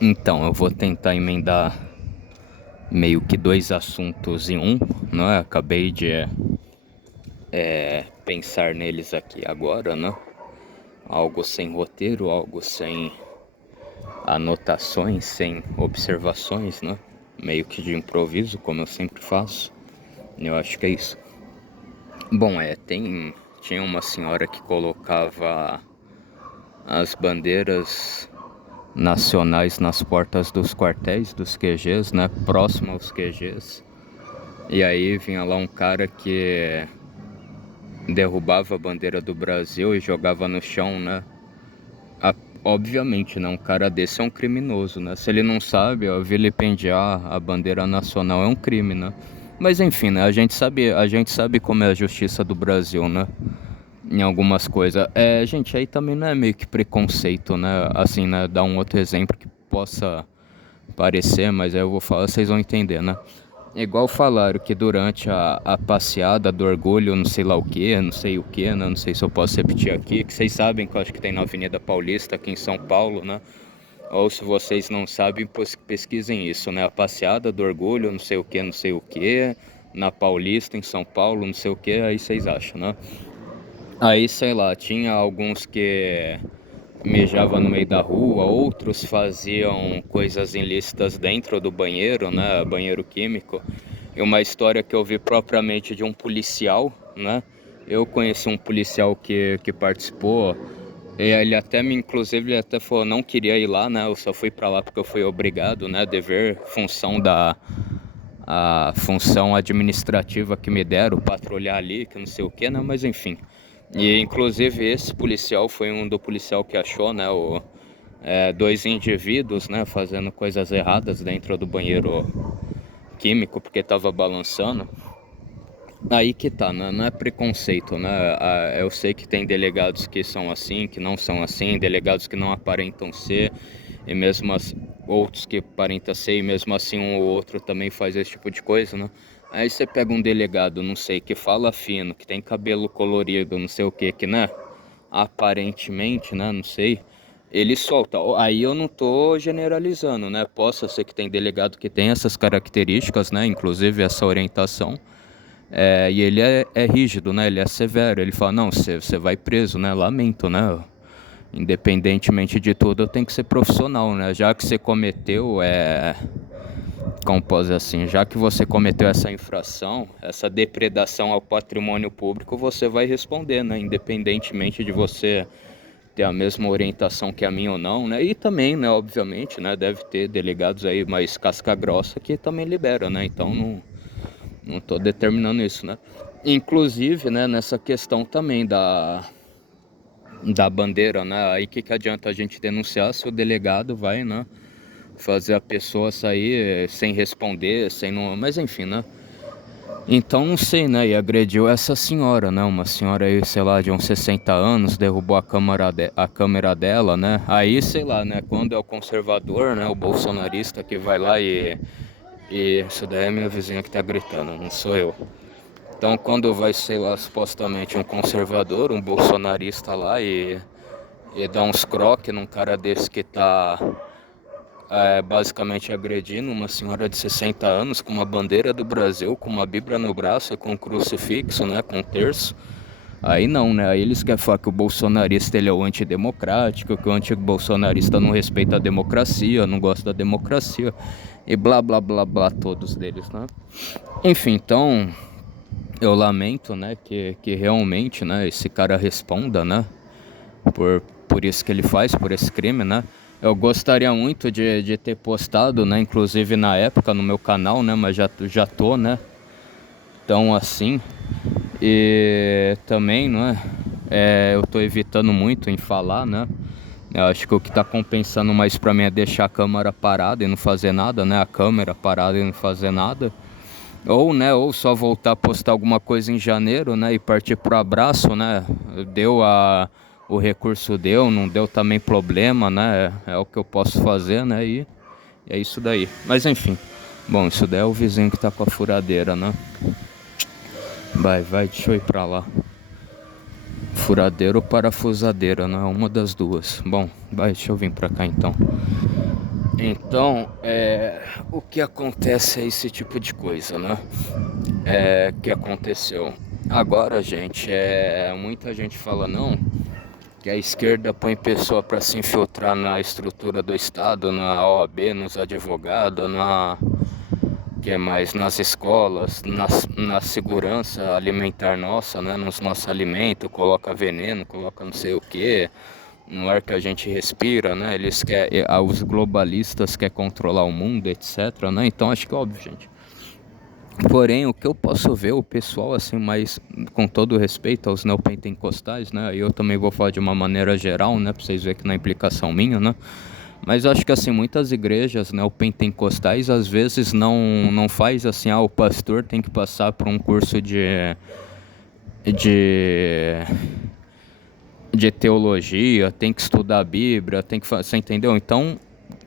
Então, eu vou tentar emendar meio que dois assuntos em um, não é? Acabei de pensar neles aqui agora, né? Algo sem roteiro, algo sem anotações, sem observações, né? Meio que de improviso, como eu sempre faço. Eu acho que é isso. Bom, tinha uma senhora que colocava as bandeiras nacionais nas portas dos quartéis, dos QGs, né? Próximo aos QGs. E aí vinha lá um cara que derrubava a bandeira do Brasil e jogava no chão, né? Obviamente, né? Um cara desse é um criminoso, né? Se ele não sabe, ó, vilipendiar a bandeira nacional é um crime, né? Mas enfim, né? A gente sabe como é a justiça do Brasil, né? Em algumas coisas. Gente, aí também não é meio que preconceito, né? Assim, né? Dar um outro exemplo que possa parecer, mas aí eu vou falar, vocês vão entender, né? Igual falaram que durante a passeada do orgulho, não sei lá o que, não sei o que, né? Não sei se eu posso repetir aqui, que vocês sabem que eu acho que tem na Avenida Paulista, aqui em São Paulo, né? Ou se vocês não sabem, pesquisem isso, né? A passeada do orgulho, não sei o que, não sei o que, na Paulista, em São Paulo, não sei o que, aí vocês acham, né? Aí, sei lá, tinha alguns que mijava no meio da rua, outros faziam coisas ilícitas dentro do banheiro, né, banheiro químico. E uma história que eu vi propriamente de um policial, né, eu conheci um policial que participou, e inclusive ele até falou, não queria ir lá, né, eu só fui pra lá porque eu fui obrigado, né, dever, a função administrativa que me deram, patrulhar ali, que não sei o que, né, mas enfim. E inclusive esse policial foi um do policial que achou, né, dois indivíduos, né, fazendo coisas erradas dentro do banheiro químico porque estava balançando. Aí que tá, né? Não é preconceito, né? Eu sei que tem delegados que são assim, que não são assim, delegados que não aparentam ser, e mesmo outros que aparentam ser, e mesmo assim um ou outro também faz esse tipo de coisa, né? Aí você pega um delegado, não sei, que fala fino, que tem cabelo colorido, não sei o que, né? Aparentemente, né? Não sei. Ele solta. Aí eu não tô generalizando, né? Possa ser que tem delegado que tem essas características, né? Inclusive essa orientação. E ele é rígido, né? Ele é severo. Ele fala, não, você vai preso, né? Lamento, né? Independentemente de tudo, eu tenho que ser profissional, né? Já que você cometeu, como posso dizer assim, já que você cometeu essa infração, essa depredação ao patrimônio público, você vai responder, né? Independentemente de você ter a mesma orientação que a minha ou não, né? E também, né, obviamente, né, deve ter delegados aí mais casca grossa que também libera, né? Então não tô determinando isso, né? Inclusive, né, nessa questão também da bandeira, né? Aí que adianta a gente denunciar se o delegado vai, né, fazer a pessoa sair sem responder, sem não, mas enfim, né? Então não sei, né? E agrediu essa senhora, né? Uma senhora aí, sei lá, de uns 60 anos, derrubou a câmera dela, né? Aí, sei lá, né? Quando é o conservador, né? O bolsonarista que vai lá e isso daí é minha vizinha que tá gritando, não sou eu. Então quando vai, sei lá, supostamente um conservador, um bolsonarista lá e dá uns croques num cara desse que tá basicamente agredindo uma senhora de 60 anos com uma bandeira do Brasil, com uma bíblia no braço, com um crucifixo, né, com um terço. Aí não, né? Aí eles querem falar que o bolsonarista ele é o antidemocrático, que o antibolsonarista não respeita a democracia, não gosta da democracia e blá blá blá blá todos deles, né? Enfim, então eu lamento, né, que realmente, né, esse cara responda, né, por isso que ele faz, por esse crime, né. Eu gostaria muito de ter postado, né, inclusive na época no meu canal, né, mas já tô, né, tão assim. E também, né, eu tô evitando muito em falar, né. Eu acho que o que tá compensando mais pra mim é deixar a câmera parada e não fazer nada, né, a câmera parada e não fazer nada. Ou, né, ou só voltar a postar alguma coisa em janeiro, né, e partir pro abraço, né, o recurso deu, não deu também problema, né, é o que eu posso fazer, né, e é isso daí. Mas enfim, bom, isso daí é o vizinho que tá com a furadeira, né, vai, deixa eu ir pra lá. Furadeira ou parafusadeira, né, uma das duas. Bom, vai, deixa eu vir pra cá então. Então, o que acontece é esse tipo de coisa, né? Que aconteceu. Agora, gente, muita gente fala não, que a esquerda põe pessoa para se infiltrar na estrutura do Estado, na OAB, nos advogados, que é mais nas escolas, na segurança alimentar nossa, né? Nos nossos alimentos, coloca veneno, coloca não sei o que no ar que a gente respira, né? Eles querem, os globalistas querem controlar o mundo, etc, né? Então acho que é óbvio, gente. Porém, o que eu posso ver, o pessoal, assim, mais com todo respeito aos neopentecostais, né? Eu também vou falar de uma maneira geral, né? Pra vocês verem que na implicação minha, né? Mas eu acho que, assim, muitas igrejas neopentecostais, às vezes, não faz assim, o pastor tem que passar por um curso de, de teologia, tem que estudar a Bíblia, tem que você entendeu? Então,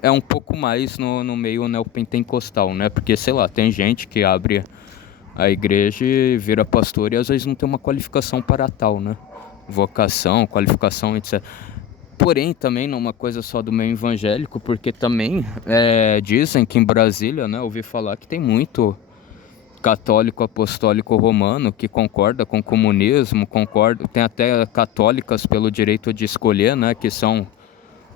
é um pouco mais no meio neopentecostal, né? Porque, sei lá, tem gente que abre a igreja e vira pastor e às vezes não tem uma qualificação para tal, né? Vocação, qualificação, etc. Porém, também não é uma coisa só do meio evangélico, porque também dizem que em Brasília, né, ouvi falar que tem muito católico apostólico romano que concorda com o comunismo, concorda, tem até católicas pelo direito de escolher, né, que são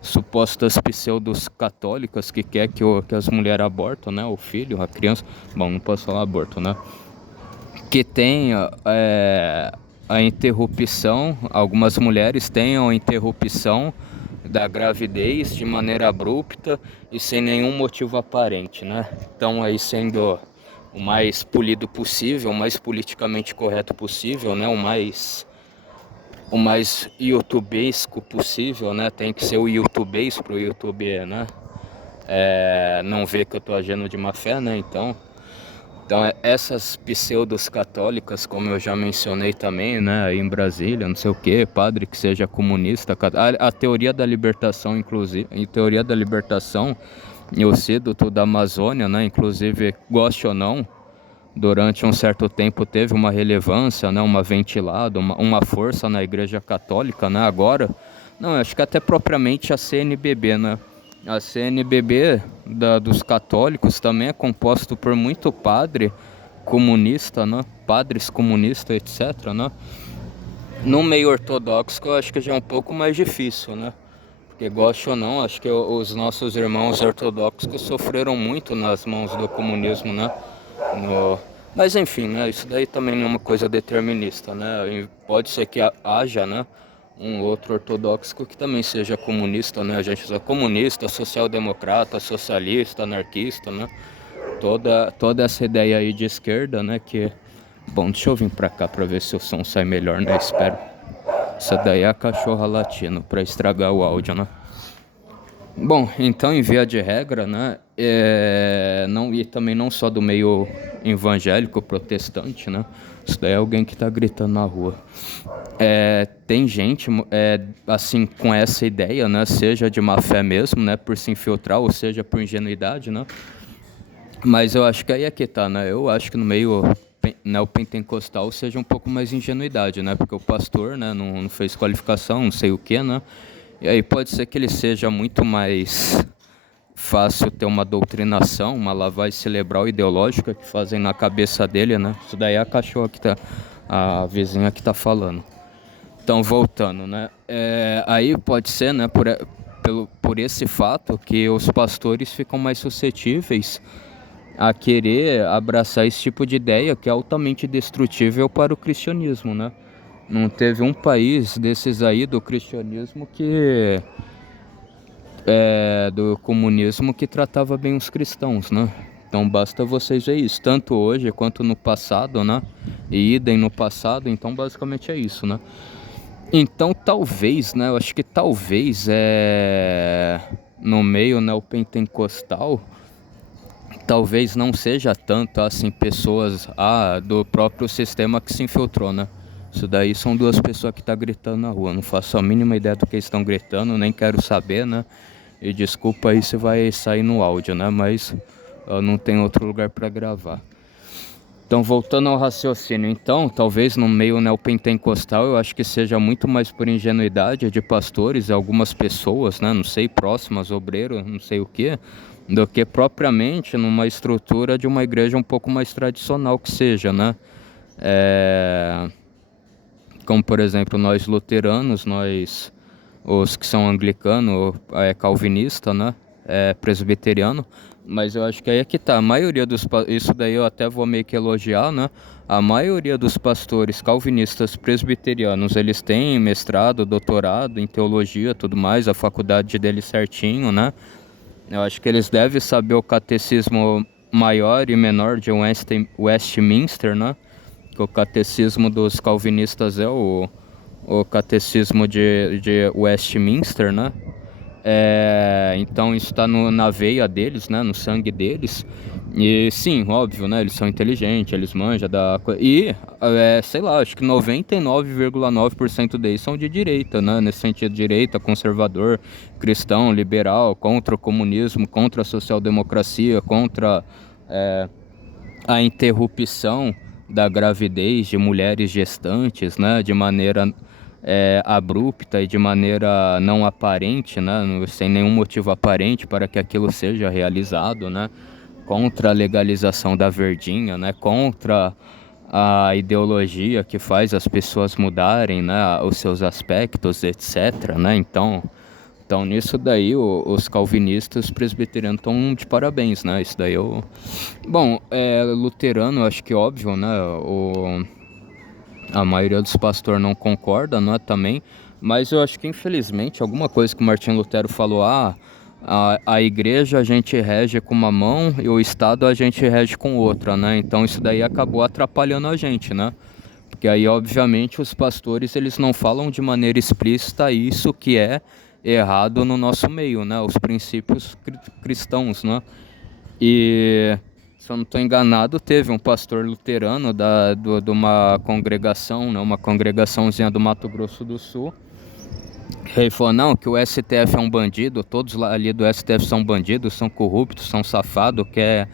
supostas pseudos católicas que quer que as mulheres abortam, né, o filho, a criança, bom, não posso falar aborto, né, que tenha a interrupção, algumas mulheres tenham a interrupção da gravidez de maneira abrupta e sem nenhum motivo aparente, né? Então aí sendo o mais polido possível, o mais politicamente correto possível, né? O mais youtubesco possível, né? Tem que ser o youtubês pro YouTube, né? Não ver que eu tô agindo de má fé, né? Então, essas pseudos católicas, como eu já mencionei também, né, aí em Brasília, não sei o que, padre que seja comunista, a teoria da libertação, inclusive, em teoria da libertação, eu cito da Amazônia, né, inclusive, goste ou não, durante um certo tempo teve uma relevância, né, uma ventilada, uma força na Igreja Católica, né, agora, não, acho que até propriamente a CNBB, né, a CNBB dos católicos também é composto por muito padre comunista, né? Padres comunistas, etc, né? No meio ortodoxo eu acho que já é um pouco mais difícil, né? Porque goste ou não, acho que os nossos irmãos ortodoxos sofreram muito nas mãos do comunismo, né? Mas enfim, né? Isso daí também não é uma coisa determinista, né? E pode ser que haja, né? Um outro ortodoxo que também seja comunista, né? A gente usa comunista, social-democrata, socialista, anarquista, né? Toda essa ideia aí de esquerda, né? Bom, deixa eu vir pra cá pra ver se o som sai melhor, né? Espero. Essa daí é a cachorra latindo pra estragar o áudio, né? Bom, então em via de regra, né? Não, e também não só do meio evangélico protestante, né? Isso daí é alguém que tá gritando na rua. Tem gente assim com essa ideia, né? Seja de má fé mesmo, né? Por se infiltrar, ou seja por ingenuidade, né? Mas eu acho que aí é que tá, né? Eu acho que no meio neopentecostal seja um pouco mais ingenuidade, né? Porque o pastor, né, não fez qualificação, não sei o que, né? E aí pode ser que ele seja muito mais fácil ter uma doutrinação, uma lavagem cerebral ideológica que fazem na cabeça dele, né? Isso daí é a cachorra que tá, a vizinha que tá falando. Então, voltando, né? Aí pode ser, né, por esse fato que os pastores ficam mais suscetíveis a querer abraçar esse tipo de ideia que é altamente destrutível para o cristianismo, né? Não teve um país desses aí do cristianismo do comunismo que tratava bem os cristãos, né? Então basta vocês ver isso, tanto hoje quanto no passado, né? E idem no passado, então basicamente é isso, né? Então talvez, né? Eu acho que talvez no meio neopentecostal, talvez não seja tanto assim pessoas do próprio sistema que se infiltrou, né? Isso daí são duas pessoas que estão gritando na rua. Não faço a mínima ideia do que estão gritando, nem quero saber, né? E desculpa aí se vai sair no áudio, né? Mas eu não tenho outro lugar para gravar. Então, voltando ao raciocínio, então, talvez no meio neopentecostal eu acho que seja muito mais por ingenuidade de pastores e algumas pessoas, né, não sei, próximas, obreiros, não sei o quê, do que propriamente numa estrutura de uma igreja um pouco mais tradicional que seja, né? É, como, por exemplo, nós luteranos, nós, os que são anglicano, calvinista, né? Presbiteriano, mas eu acho que aí é que tá, a maioria isso daí eu até vou meio que elogiar, né? A maioria dos pastores calvinistas presbiterianos, eles têm mestrado, doutorado em teologia, tudo mais, a faculdade deles certinho, né? Eu acho que eles devem saber o catecismo maior e menor de Westminster, né? Que o catecismo dos calvinistas é o catecismo de Westminster, né? Então isso está na veia deles, né? No sangue deles. E sim, óbvio, né? Eles são inteligentes, eles manjam da coisa. E, sei lá, acho que 99,9% deles são de direita, né? Nesse sentido, direita, conservador, cristão, liberal, contra o comunismo, contra a social-democracia, contra a interrupção da gravidez de mulheres gestantes, né, de maneira abrupta e de maneira não aparente, né, sem nenhum motivo aparente para que aquilo seja realizado, né, contra a legalização da verdinha, né, contra a ideologia que faz as pessoas mudarem, né, os seus aspectos, etc, né, então nisso daí os calvinistas presbiterianos estão de parabéns, né? Isso daí eu... Bom, luterano, acho que óbvio, né? A maioria dos pastores não concorda, não é também, mas eu acho que infelizmente alguma coisa que o Martinho Lutero falou, a igreja a gente rege com uma mão e o Estado a gente rege com outra, né? Então isso daí acabou atrapalhando a gente, né? Porque aí, obviamente, os pastores eles não falam de maneira explícita isso que é errado no nosso meio, né? Os princípios cristãos, né? E, se eu não estou enganado, teve um pastor luterano de uma congregação, né? Uma congregaçãozinha do Mato Grosso do Sul. Ele falou, não, que o STF é um bandido, todos lá ali do STF são bandidos, são corruptos, são safados, quer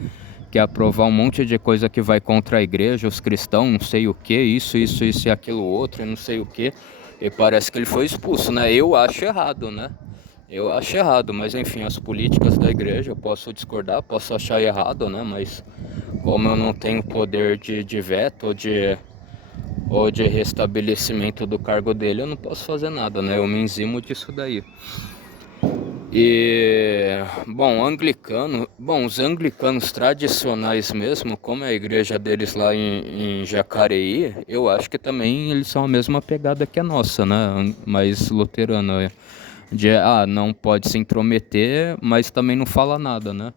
aprovar um monte de coisa que vai contra a igreja, os cristãos, não sei o que, isso e aquilo outro, não sei o que. E parece que ele foi expulso, né? Eu acho errado, né? Eu acho errado, mas enfim, as políticas da igreja eu posso discordar, posso achar errado, né? Mas como eu não tenho poder de veto ou de restabelecimento do cargo dele, eu não posso fazer nada, né? Eu me eximo disso daí. E, bom, os anglicanos tradicionais mesmo, como é a igreja deles lá em Jacareí, eu acho que também eles são a mesma pegada que a nossa, né? Mais luterana, não pode se intrometer, mas também não fala nada, né?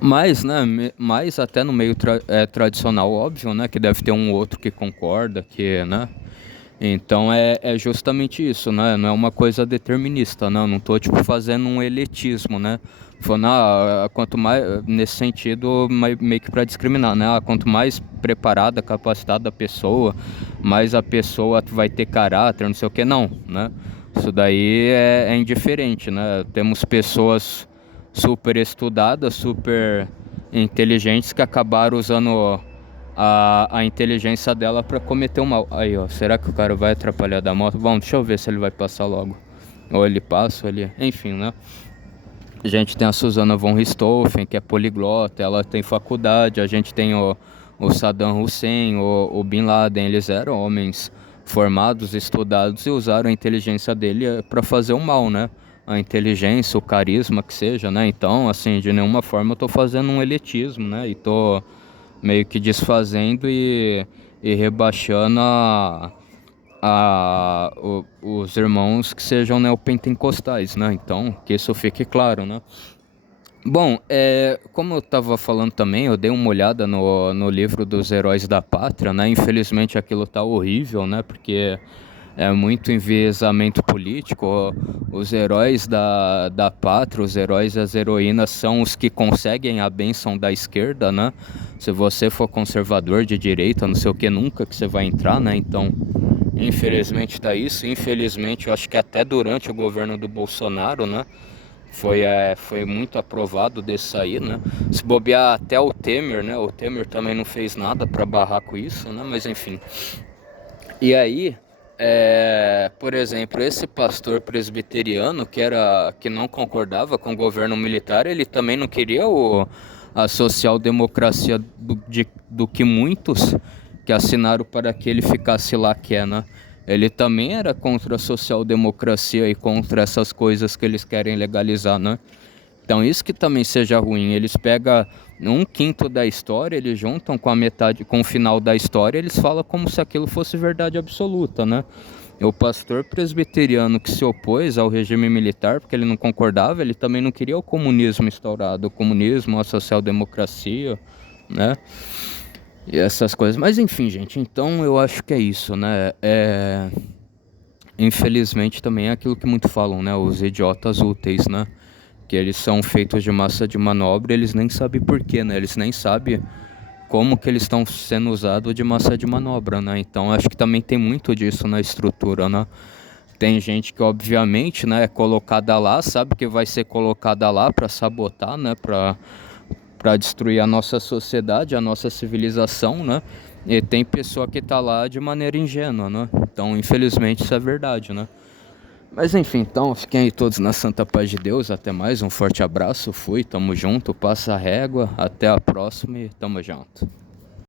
Mas, né, mais até no meio tradicional, óbvio, né, que deve ter um outro que concorda, né? Então é justamente isso, né? Não é uma coisa determinista, né? Eu não tô tipo fazendo um elitismo, né? Falando, quanto mais nesse sentido, meio que para discriminar, né? Quanto mais preparada, capacitada a pessoa, mais a pessoa vai ter caráter, não sei o que, não, né? Isso daí é indiferente, né? Temos pessoas super estudadas, super inteligentes que acabaram usando a inteligência dela para cometer um mal. Aí, ó, será que o cara vai atrapalhar da moto? Bom, deixa eu ver se ele vai passar logo. Ou ele passa, ou ele... Enfim, né? A gente tem a Susana von Richthofen, que é poliglota, ela tem faculdade. A gente tem o Saddam Hussein, o Bin Laden, eles eram homens formados, estudados e usaram a inteligência dele para fazer o mal, né? A inteligência, o carisma que seja, né? Então, assim, de nenhuma forma eu tô fazendo um elitismo, né? E tô meio que desfazendo e rebaixando os irmãos que sejam neopentecostais, né? Então, que isso fique claro, né? Bom, como eu estava falando também, eu dei uma olhada no livro dos Heróis da Pátria, né? Infelizmente aquilo tá horrível, né? Porque é muito enviesamento político. Os heróis da pátria, os heróis e as heroínas são os que conseguem a bênção da esquerda, né? Se você for conservador de direita, não sei o que, nunca que você vai entrar, né? Então, infelizmente tá isso. Infelizmente, eu acho que até durante o governo do Bolsonaro, né? foi muito aprovado desse aí, né? Se bobear até o Temer, né? O Temer também não fez nada para barrar com isso, né? Mas enfim. E aí, por exemplo, esse pastor presbiteriano que não concordava com o governo militar, ele também não queria a social-democracia do que muitos que assinaram para que ele ficasse lá que é, né? Ele também era contra a social-democracia e contra essas coisas que eles querem legalizar, né? Então isso que também seja ruim, eles pegam um quinto da história, eles juntam com a metade, com o final da história, eles falam como se aquilo fosse verdade absoluta, né? O pastor presbiteriano que se opôs ao regime militar, porque ele não concordava, ele também não queria o comunismo instaurado, o comunismo, a social-democracia, né? E essas coisas. Mas enfim, gente, então eu acho que é isso, né? Infelizmente também é aquilo que muito falam, né? Os idiotas úteis, né? Que eles são feitos de massa de manobra, eles nem sabem porquê, né? Eles nem sabem como que eles estão sendo usados de massa de manobra, né? Então acho que também tem muito disso na estrutura, né? Tem gente que obviamente, né, é colocada lá, sabe que vai ser colocada lá para sabotar, né, para destruir a nossa sociedade, a nossa civilização, né? E tem pessoa que tá lá de maneira ingênua, né? Então, infelizmente, isso é verdade, né? Mas enfim, então, fiquem aí todos na santa paz de Deus. Até mais, um forte abraço, fui, tamo junto, passa a régua, até a próxima e tamo junto.